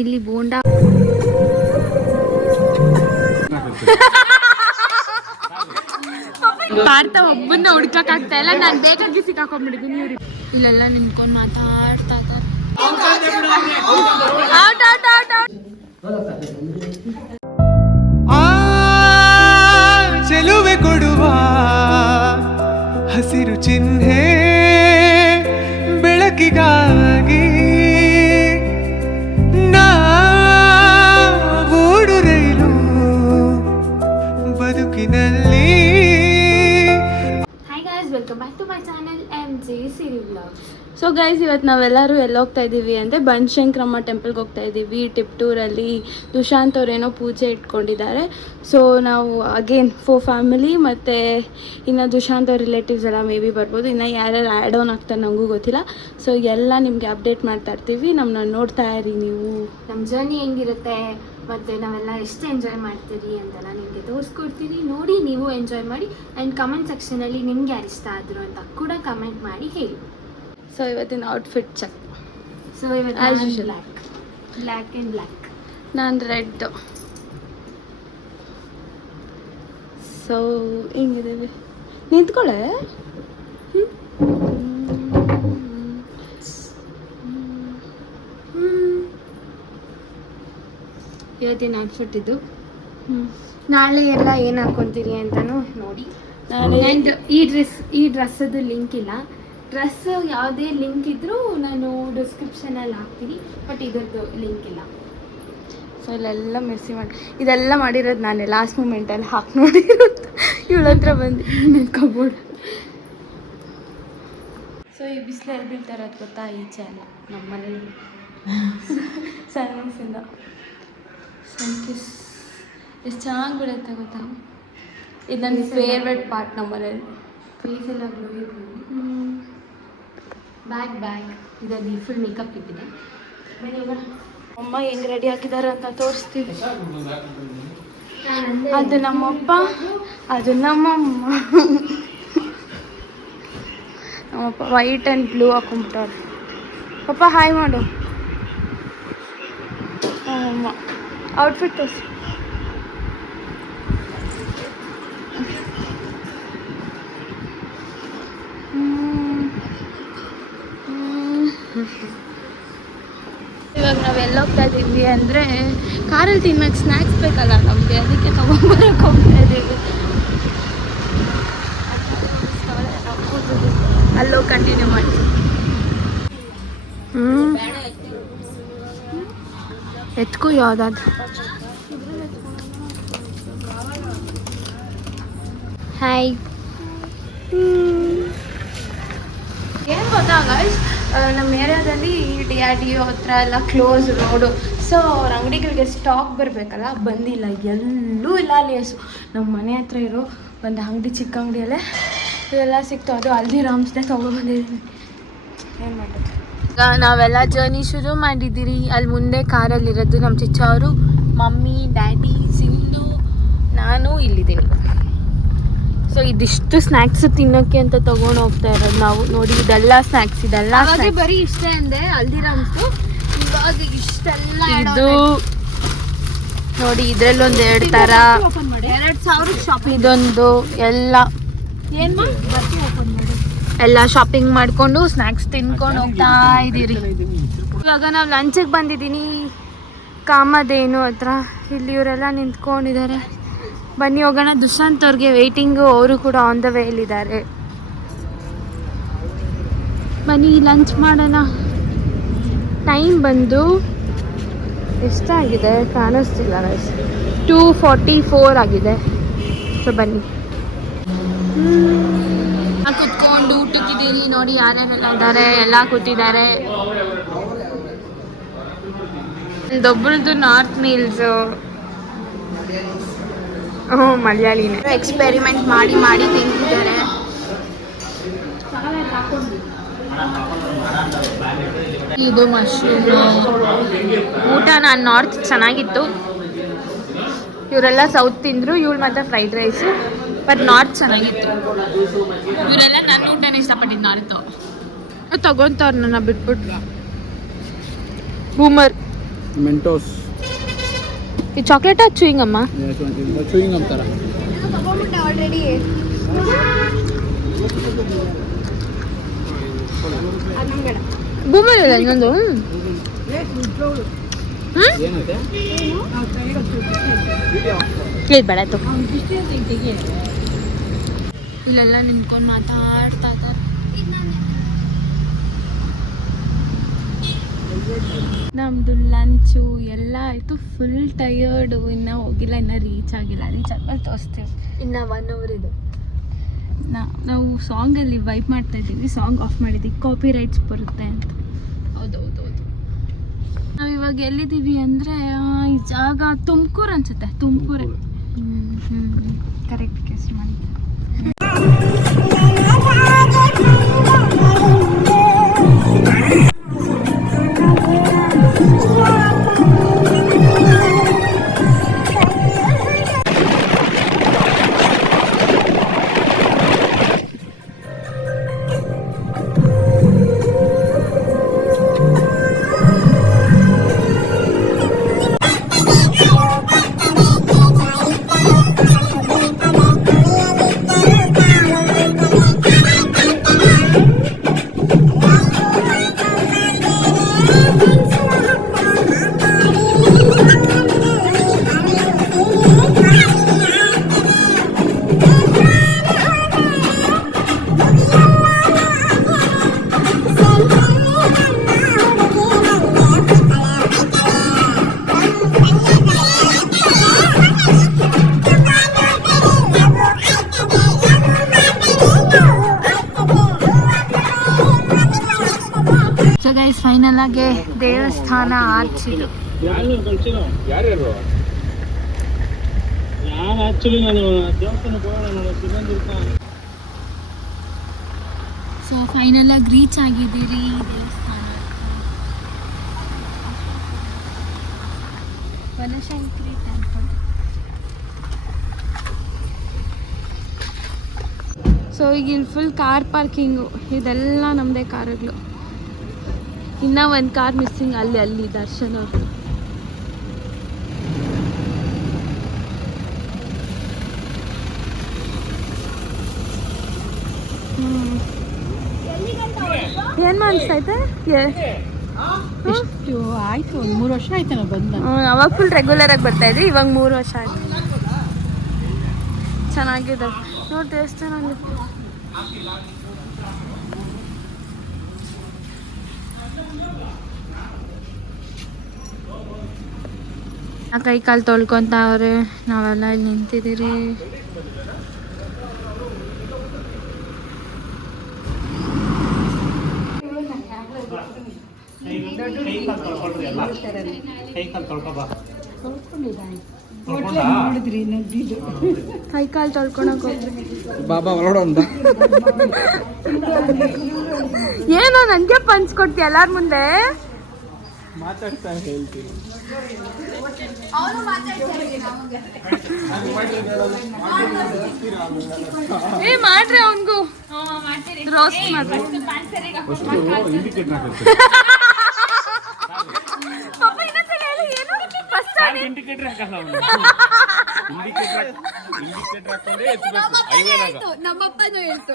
ಇಲ್ಲಿ ಬೋಂಡಾ ಪಾರ್ಥ ಒಬ್ಬನ್ನ ಹುಡ್ಕಕ್ ಆಗ್ತಾ ಇಲ್ಲ. ನಾನು ಬೇಕಾಗಿ ಸಿಕ್ಕಾಕೊಂಡ್ಬಿಟ್ಟಿದ್ದೀನಿ. ಇವ್ರು ಇಲ್ಲೆಲ್ಲ ನಿಂತ್ಕೊಂಡು ಮಾತಾಡ್ತಾ ಚೆಲುವೆ ಕೊಡುವ ಹಸಿರು ಚಿಹ್ನೆ ಬೆಳಕಿಗಾಗಿ ನಾವೂಡು ರೈಲು ಬದುಕಿನಲ್ಲಿ. Hi guys, welcome back to my channel MJ Siri vlogs. So guys, ಇವತ್ತು ನಾವೆಲ್ಲರೂ ಎಲ್ಲಿ ಹೋಗ್ತಾ ಇದ್ದೀವಿ ಅಂದರೆ ಬನಶಂಕರಮ್ಮ ಟೆಂಪಲ್ಗೆ ಹೋಗ್ತಾ ಇದ್ದೀವಿ. ಟಿಪ್ಟೂರಲ್ಲಿ ದುಶಾಂತ್ ಅವರೇನೋ ಪೂಜೆ ಇಟ್ಕೊಂಡಿದ್ದಾರೆ. ಸೊ ನಾವು ಅಗೇನ್ 4 ಫ್ಯಾಮಿಲಿ ಮತ್ತು ಇನ್ನು ದುಶಾಂತ್ ಅವ್ರ ರಿಲೇಟಿವ್ಸ್ ಎಲ್ಲ ಮೇ ಬಿ ಬರ್ಬೋದು. ಇನ್ನು ಯಾರ್ಯಾರು ಆ್ಯಡ್ ಆನ್ ಆಗ್ತಾರೆ ನನಗೂ ಗೊತ್ತಿಲ್ಲ. ಸೊ ಎಲ್ಲ ನಿಮಗೆ ಅಪ್ಡೇಟ್ ಮಾಡ್ತಾ ಇರ್ತೀವಿ. ನಮ್ಮನ್ನ ನೋಡ್ತಾ ಇರಿ ನೀವು. ನಮ್ಮ ಜರ್ನಿ ಹೆಂಗಿರುತ್ತೆ ಮತ್ತು ನಾವೆಲ್ಲ ಎಷ್ಟು ಎಂಜಾಯ್ ಮಾಡ್ತೀರಿ ಅಂತೆಲ್ಲ ನಿಮಗೆ ತೋರಿಸ್ಕೊಡ್ತೀವಿ. ನೋಡಿ, ನೀವು ಎಂಜಾಯ್ ಮಾಡಿ. ಆ್ಯಂಡ್ ಕಮೆಂಟ್ ಸೆಕ್ಷನಲ್ಲಿ ನಿಮ್ಗೆ ಯಾರು ಇಷ್ಟ ಆದರು ಅಂತ ಕೂಡ ಕಮೆಂಟ್ ಮಾಡಿ ಹೇಳಿ. ಸೊ ಇವತ್ತಿನ ಔಟ್ಫಿಟ್ ಚೆಕ್. ಸೊ ಇವತ್ತು ಬ್ಲ್ಯಾಕ್ ಆ್ಯಂಡ್ ಬ್ಲ್ಯಾಕ್, ನಾನು ರೆಡ್. ಸೊ ಹಿಂಗಿದ್ದೀವಿ. ನಿಂತ್ಕೊಳ್ಳೆ. ಇವತ್ತಿನ ಔಟ್ಫಿಟ್ ಇದು. ನಾಳೆ ಎಲ್ಲ ಏನು ಹಾಕ್ಕೊತೀರಿ ಅಂತಲೂ ನೋಡಿ. ಆ್ಯಂಡ್ ಈ ಡ್ರೆಸ್ಸದು ಲಿಂಕ್ ಇಲ್ಲ. ಡ್ರೆಸ್ ಯಾವುದೇ ಲಿಂಕ್ ಇದ್ದರೂ ನಾನು ಡಿಸ್ಕ್ರಿಪ್ಷನಲ್ಲಿ ಹಾಕ್ತೀನಿ, ಬಟ್ ಇದರದ್ದು ಲಿಂಕ್ ಇಲ್ಲ. ಸೊ ಇಲ್ಲೆಲ್ಲ ಮೆಸ್ಸಿ ಮಾಡಿ ಇದೆಲ್ಲ ಮಾಡಿರೋದು ನಾನೇ ಲಾಸ್ಟ್ ಮೂಮೆಂಟಲ್ಲಿ ಹಾಕಿ ನೋಡಿರೋದು. ಇವಳ ಹತ್ರ ಬಂದು ನಿಂತ್ಕೊಬೋದು. ಸೊ ಈ ಬಿಸಿಲಲ್ಲಿ ಬೀಳ್ತಾ ಇರೋದು ಗೊತ್ತಾ, ಈಚೆ ಅಲ್ಲ ನಮ್ಮ ಮನೇಲಿ ಸನ್ಕಿಸಿಂದ ಸನ್ಕಿಸ್ ಎಷ್ಟು ಚೆನ್ನಾಗಿ ಬೀಳುತ್ತೆ ಗೊತ್ತಾ. ಇದು ನನ್ನ ಫೇವ್ರೆಟ್ ಪಾರ್ಟ್ ನಮ್ಮ ಮನೇಲಿ. ಫೇಸ್ ಎಲ್ಲ ಬ್ಯಾಗ್ ಇದರಲ್ಲಿ ಫುಲ್ ಮೇಕಪ್ ಇಟ್ಟಿದೆ. ಅಮ್ಮ ಹೆಂಗೆ ರೆಡಿ ಆಗಿದ್ದಾರೆ ಅಂತ ತೋರಿಸ್ತೀವಿ. ಅದು ನಮ್ಮಪ್ಪ, ಅದು ನಮ್ಮಮ್ಮ. ನಮ್ಮಪ್ಪ ವೈಟ್ ಆ್ಯಂಡ್ ಬ್ಲೂ ಹಾಕೊಂಡ್ಬಿಟ್ಟವ್ರು. ಪಪ್ಪ ಹಾಯ್ ಮಾಡು. ಅಮ್ಮ ಔಟ್ಫಿಟ್ ತೋರಿಸಿ. ಇವಾಗ ನಾವು ಎಲ್ಲಿ ಹೋಗ್ತಾ ಇದ್ದೀವಿ ಅಂದರೆ ಕಾರಲ್ಲಿ ತಿನ್ನೋಕ್ಕೆ ಸ್ನ್ಯಾಕ್ಸ್ ಬೇಕಲ್ಲ ನಮಗೆ, ಅದಕ್ಕೆ ತಗೊಂಬರಕ್ಕೆ ಹೋಗ್ತಾ ಇದ್ದೀವಿ. ಅಲ್ಲೋ ಕಂಟಿನ್ಯೂ ಮಾಡಿ. ಎತ್ಕೋ ಯಾವುದಾದ್ರು. ಹಾಯ್. ಏನು ಗೊತ್ತಾ ಗೈಸ್, ನಮ್ಮ ಏರಿಯಾದಲ್ಲಿ DRDO ಹತ್ರ ಎಲ್ಲ ಕ್ಲೋಸ್ ರೋಡು. ಸೊ ಅವ್ರ ಅಂಗಡಿಗಳಿಗೆ ಸ್ಟಾಕ್ ಬರಬೇಕಲ್ಲ, ಬಂದಿಲ್ಲ, ಎಲ್ಲೂ ಇಲ್ಲ ಅಲ್ಲಿ. ನಮ್ಮ ಮನೆ ಹತ್ರ ಇರೋ ಒಂದು ಅಂಗಡಿ, ಚಿಕ್ಕ ಅಂಗಡಿಯಲ್ಲೇ ಇವೆಲ್ಲ ಸಿಕ್ತು. ಅದು ಹಲ್ದಿರಾಮ್ಸ್ನೇ ತೊಗೊಬಂದಿದ್ದೀನಿ. ಏನು ಮಾಡೋದು. ಈಗ ನಾವೆಲ್ಲ ಜರ್ನಿ ಶುರು ಮಾಡಿದ್ದೀರಿ. ಅಲ್ಲಿ ಮುಂದೆ ಕಾರಲ್ಲಿರೋದು ನಮ್ಮ ಚಿಚ್ಚವರು, ಮಮ್ಮಿ, ಡ್ಯಾಡಿ, ಸಿಂಧು, ನಾನು ಇಲ್ಲಿದ್ದೀನಿ. ಸೊ ಇದಿಷ್ಟು ಸ್ನ್ಯಾಕ್ಸ್ ತಿನ್ನೋಕ್ಕೆ ಅಂತ ತಗೊಂಡು ಹೋಗ್ತಾ ಇರೋದು ನಾವು. ನೋಡಿ, ಇದೆಲ್ಲ ಸ್ನ್ಯಾಕ್ಸ್, ಇದೆಲ್ಲ ಬರೀ ಇಷ್ಟೇ ಅಂದೆ ಹಲ್ದಿರಾಮ್ಸು. ಇವಾಗ ಇಷ್ಟೆಲ್ಲ ಇದು ನೋಡಿ, ಇದ್ರಲ್ಲೊಂದು 2 ಥರ 2000 ಶಾಪಿಂಗ್. ಇದೊಂದು ಎಲ್ಲ ಶಾಪಿಂಗ್ ಮಾಡಿಕೊಂಡು ಸ್ನ್ಯಾಕ್ಸ್ ತಿನ್ಕೊಂಡು ಹೋಗ್ತಾ ಇದ್ದೀರಿ. ಇವಾಗ ನಾವು ಲಂಚಿಗೆ ಬಂದಿದ್ದೀನಿ ಕಾಮಧೇನು ಹತ್ರ. ಇಲ್ಲಿ ಇವರೆಲ್ಲ ನಿಂತ್ಕೊಂಡಿದ್ದಾರೆ. ಬನ್ನಿ ಹೋಗೋಣ. ದುಶಾಂತ್ ಅವ್ರಿಗೆ ವೆಯ್ಟಿಂಗು, ಅವರು ಕೂಡ ಆನ್ ದ ವೇಲಿದ್ದಾರೆ. ಬನ್ನಿ ಲಂಚ್ ಮಾಡೋಣ. ಟೈಮ್ ಬಂದು ಎಷ್ಟಾಗಿದೆ ಕಾಣಿಸ್ತಿಲ್ಲ, 2:44 ಆಗಿದೆ. ಸೊ ಬನ್ನಿ ಕುತ್ಕೊಂಡು ಊಟಕ್ಕಿದ್ದೀರಿ. ನೋಡಿ ಯಾರ್ಯಾರೆಲ್ಲ ಇದ್ದಾರೆ, ಎಲ್ಲ ಕೂತಿದ್ದಾರೆ. ದೊಬ್ಬರದು ನಾರ್ತ್ ಮೀಲ್ಸು. ಮಲಯಾಳಿನೇ. ಎಕ್ಸ್ಪೆರಿಮೆಂಟ್ ಮಾಡಿ ಮಾಡಿ ತಿಂತಿದ್ದಾರೆ. ಇದು ಮಶ್ರೂಮ್ ಊಟ. ನಾನು ನಾರ್ತ್ ಚೆನ್ನಾಗಿತ್ತು, ಇವರೆಲ್ಲ ಸೌತ್ ತಿಂದರು. ಇವಳು ಮಾತ್ರ ಫ್ರೈಡ್ ರೈಸು, ಬಟ್ ನಾರ್ತ್ ಚೆನ್ನಾಗಿತ್ತು. ಇವರೆಲ್ಲ ನನ್ನ ಊಟನೇ ಇಷ್ಟಪಟ್ಟಿದ್ದು ನಾರ್ತು. ತಗೊಂತವ್ರು ನನ್ನ ಬಿಟ್ಬಿಟ್ಟು ಬೂಮರ್. ಮೆಂಟೋಸ್ ಈ ಚಾಕ್ಲೇಟ್ ಚೂಯಿಂಗ್ ಅಮ್ಮ ಚೂಯಿಂಗ್ ಅಂತಾರ. ಆಲ್ರೆಡಿ ಬೂಮಲ್ ಇಲ್ಲ ಇನ್ನೊಂದು ಏನಂತೆ ಬೇಡ ಆಯ್ತು. ಇಲ್ಲೆಲ್ಲ ನಿಂತ್ಕೊಂಡು ಮಾತಾಡ್ತಾ ನಮ್ಮದು ಲಂಚು ಎಲ್ಲ ಆಯಿತು. ಫುಲ್ ಟಯರ್ಡು, ಇನ್ನೂ ಹೋಗಿಲ್ಲ, ಇನ್ನೂ ರೀಚ್ ಆಗಿಲ್ಲ. ರೀಚ್ ಆದ್ಮೇಲೆ ತೋರಿಸ್ತೀವಿ. ಇನ್ನು 1 hour ಇದೆ. ನಾವು ಸಾಂಗಲ್ಲಿ ವೈಪ್ ಮಾಡ್ತಾ ಇದ್ದೀವಿ. ಸಾಂಗ್ ಆಫ್ ಮಾಡಿದ್ದೀವಿ, ಕಾಪಿ ರೈಟ್ಸ್ ಬರುತ್ತೆ ಅಂತ. ಹೌದೌದೌದು. ನಾವು ಇವಾಗ ಎಲ್ಲಿದ್ದೀವಿ ಅಂದರೆ ಈ ಜಾಗ ತುಮಕೂರು ಅನ್ಸುತ್ತೆ. ತುಮಕೂರೇ. ಕರೆಕ್ಟ್ ಗೆಸ್ ಮಾಡಿ. ಫೈನಲ್ ಆಗಿ ದೇವಸ್ಥಾನ ಆರ್ಚಿದು. ಸೊ ಫೈನಲ್ ಆಗಿ ರೀಚ್ ಆಗಿದ್ದೀರಿ ದೇವಸ್ಥಾನ. ಬನಶಂಕರಿ ಟೆಂಪಲ್. ಸೊ ಈಗ ಇಲ್ಲಿ ಫುಲ್ ಕಾರ್ ಪಾರ್ಕಿಂಗು, ಇದೆಲ್ಲ ನಮ್ಮದೇ ಕಾರುಗಳು. ಇನ್ನೂ 1 ಕಾರ್ ಮಿಸ್ಸಿಂಗ್, ಅಲ್ಲಿ ದರ್ಶನ್ ಅವರು. ಏನು ಅನಿಸ್ತೈತೆ? ಆಯ್ತು, 3 ವರ್ಷ ಆಯ್ತು ನಾವು ಬಂದ. ಅವಾಗ ಫುಲ್ ರೆಗ್ಯುಲರ್ ಆಗಿ ಬರ್ತಾ ಇದ್ವಿ, ಇವಾಗ 3 ವರ್ಷ ಆಯ್ತು. ಚೆನ್ನಾಗಿದೆ ನೋಡಿ, ಎಷ್ಟು ಚೆನ್ನಾಗಿತ್ತು. ಕೈ ಕಾಲು ತೊಳ್ಕೊತ ಅವ್ರೆ, ನಾವೆಲ್ಲ ಇಲ್ಲಿ ನಿಂತಿದ್ದೀರಿ. ಕೈ ಕಾಲು ತೊಳ್ಕೊಳಕ್ ಹೋಗ್ರಿ. ಬಾಬಾ ಹೊರಡ ಏನೋ ನನಗೆ ಪಂಚ್ಕೊಡ್ತೀಯ ಎಲ್ಲಾರ ಮುಂದೆ. ಮಾತಾಡ್ತಾ ಹೇಳ್ತೀನಿ. ಮಾಡ್ರಿ ಅವನ್ಗೂ ರೋಸ್ಟ್ ಮಾಡ್ರಿ. ನಮ್ಮಪ್ಪನೂ ಹೇಳ್ತು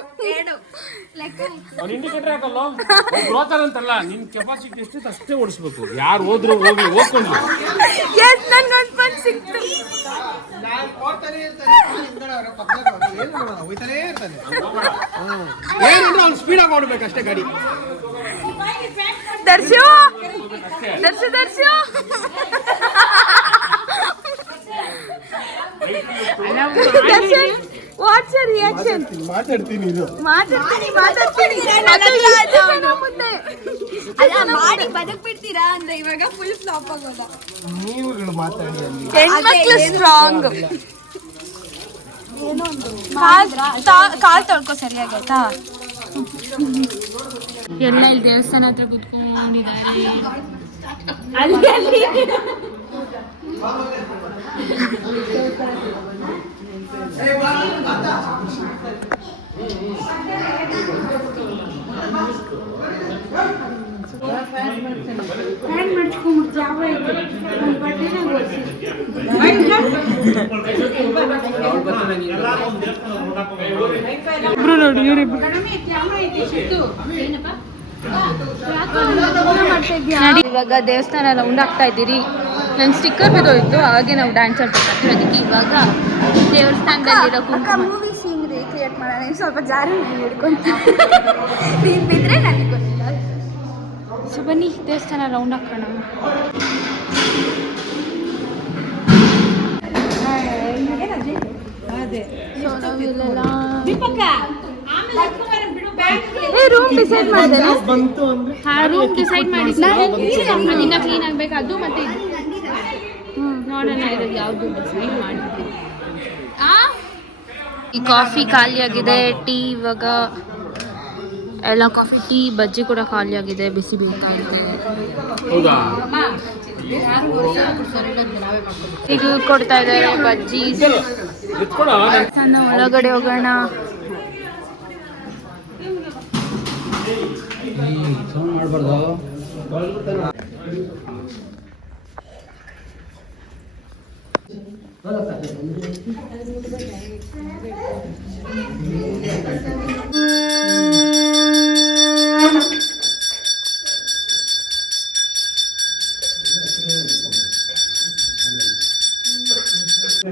ಇಂಡಿಕೇಟರ್ ಹಾಕಲ್ಲ ಬ್ರೋಕರ್ ಅಂತಲ್ಲ, ನಿನ್ ಕೆಪಾಸಿಟಿ ಎಷ್ಟು ಅಷ್ಟೇ ಓಡಿಸ್ಬೇಕು. ಯಾರು ಹೋದ್ರು ಹೋಗಿ ಹೋಗ್ಕೊಂಡು ಸ್ಪೀಡ್ ಆಗಿ ಅಷ್ಟೇ ಗಾಡಿ. Darshu Darshu Darshu what's your reaction? ಮಾತಾಡ್ತೀನಿ ಮಾಡಿ ಬದುಕ್ಬಿಡ್ತೀರಾ ಅಂದ್ರೆ ಇವಾಗ ಫುಲ್ ಫ್ಲಾಪ್ ಆಗೋದ. ನೀವುಗಳು ಮಾತಾಡಿ. ಹೆಣ್ಮಕ್ಳು ಸ್ಟ್ರಾಂಗ್. ಕಾಲ್ ತೊಳ್ಕೊ ಸರಿಯಾಗೈತಾ? ಎಲ್ಲ ಇಲ್ಲಿ ದೇವಸ್ಥಾನ ಹತ್ರ ಕುತ್ಕೊಂಡಿದ್ದಾರೆ. ಹ್ಯಾಂಡ್ ಮಾಡ್ಸ್ಕೊಂಡ್ಬಿಡ್ತೀವಿ. ಇಬ್ರು ನೋಡಿ ಇವರಿಬ್ರು ಇವಾಗ ದೇವಸ್ಥಾನ ರೌಂಡ್ ಆಗ್ತಾ ಇದ್ದೀರಿ. ನನ್ನ ಸ್ಟಿಕ್ಕರ್ ಬಿದ್ದೋಯ್ತು, ಹಾಗೆ ನಾವು ಡ್ಯಾನ್ಸ್ ಆಡ್ಬೇಕಾಗ್ತೀವಿ. ಅದಕ್ಕೆ ಇವಾಗ ದೇವಸ್ಥಾನದಲ್ಲಿರೋ ಮೂವಿ ಸೀನ್ ರೀಕ್ರಿಯೇಟ್ ಮಾಡೋಣ. ಸ್ವಲ್ಪ ಜಾರಿ ಹಿಡ್ಕೊಂತ ನೀನು ಬಿದ್ದರೆ ನನಗೆ ಗೊತ್ತಿಲ್ಲ. ಸೊ ಬನ್ನಿ ದೇವಸ್ಥಾನ ರೌಂಡ್ ಹಾಕೋಣ. ರೂಮ್ ಡಿಸೈಡ್ ಮಾಡಿದೆ. ರೂಮ್ ಡಿಸೈಡ್ ಮಾಡಿದ್ದೀನಿ. ಇನ್ನ ಕ್ಲೀನ್ ಆಗ್ಬೇಕು ಅದು ಮತ್ತೆ ಇದು. ನೋಡೋಣ ಇರೋದು ಯಾವುದು ಡಿಸೈಡ್ ಮಾಡಿದ್ವಿ. ಈ ಕಾಫಿ ಖಾಲಿಯಾಗಿದೆ, ಟೀ ಇವಾಗ ಎಲ್ಲ ಕಾಫಿ ಟೀ ಬಜ್ಜಿ ಕೂಡ ಖಾಲಿಯಾಗಿದೆ, ಬಿಸಿ ಬೀಳ್ತಾ ಇದೆ. ಹೌದಾ? ಈಗ ಕೊಡ್ತಾ ಇದ್ದಾರೆ ಬಜ್ಜಿ. ನಾನು ಒಳಗಡೆ ಹೋಗೋಣ.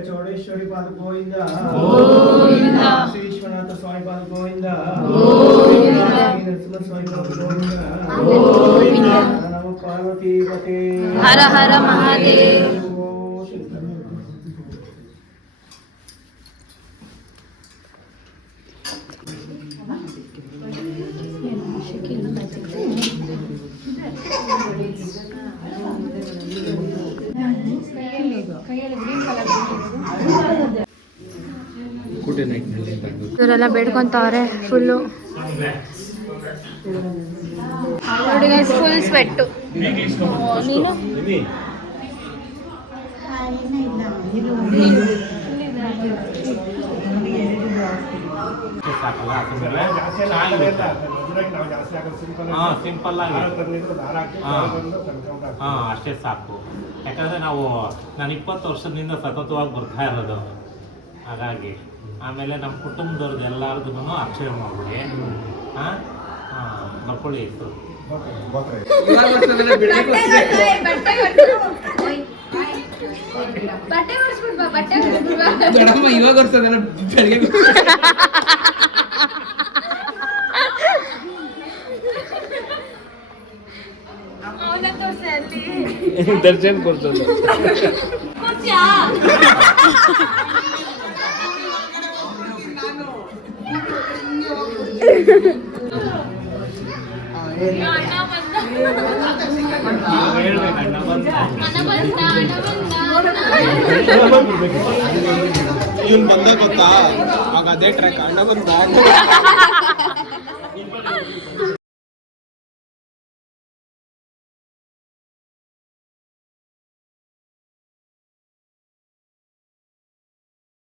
ಚೌಡೇಶ್ವರಿ ಪಾದ ಗೋವಿಂದ, ಶ್ರೀಶ್ವನಾಥ ಸ್ವಾಮಿ ಪಾದ ಗೋವಿಂದ, ನರಸಿಂಹ ಸ್ವಾಮಿ ಪಾದ ಗೋವಿಂದ, ನಮೋ ಪಾರ್ವತಿ ಪತೆ. ಹರ ಹರ ಮಹಾದೇವ್. ಇವರೆಲ್ಲ ಬೇಡ್ಕೊಂತವ್ರೆ ಫುಲ್ಲು. ನೋಡಿ ಗೈಸ್, ಫುಲ್ ಸ್ವೆಟ್ಟು. ನೀನು ಸಿಂಪಲ್ ಆಗಿ ಅಷ್ಟೇ ಸಾಕು. ಯಾಕಂದ್ರೆ ನಾನು 20 ವರ್ಷದಿಂದ ಸತತವಾಗಿ ಬರ್ತಾ ಇರೋದು, ಹಾಗಾಗಿ. ಆಮೇಲೆ ನಮ್ಮ ಕುಟುಂಬದವ್ರದ್ದು ಎಲ್ಲಾರ್ದು ಅಕ್ಷಯ ಮಾಡ್ಬಿಡಿ. ನಕೊಳ್ಳಿ ಇತ್ತು. ಇವಾಗ ವರ್ಷದಲ್ಲ ಬೆಳಗ್ಗೆ ದರ್ಶನ್ ಕೊಡ್ತದೆ. ಇವನ್ ಬಂದ ಗೊತ್ತಾ, ಆಗ ಅದೇ ಟ್ರ್ಯಾಕ್ ಅಣ್ಣ ಬಂದ.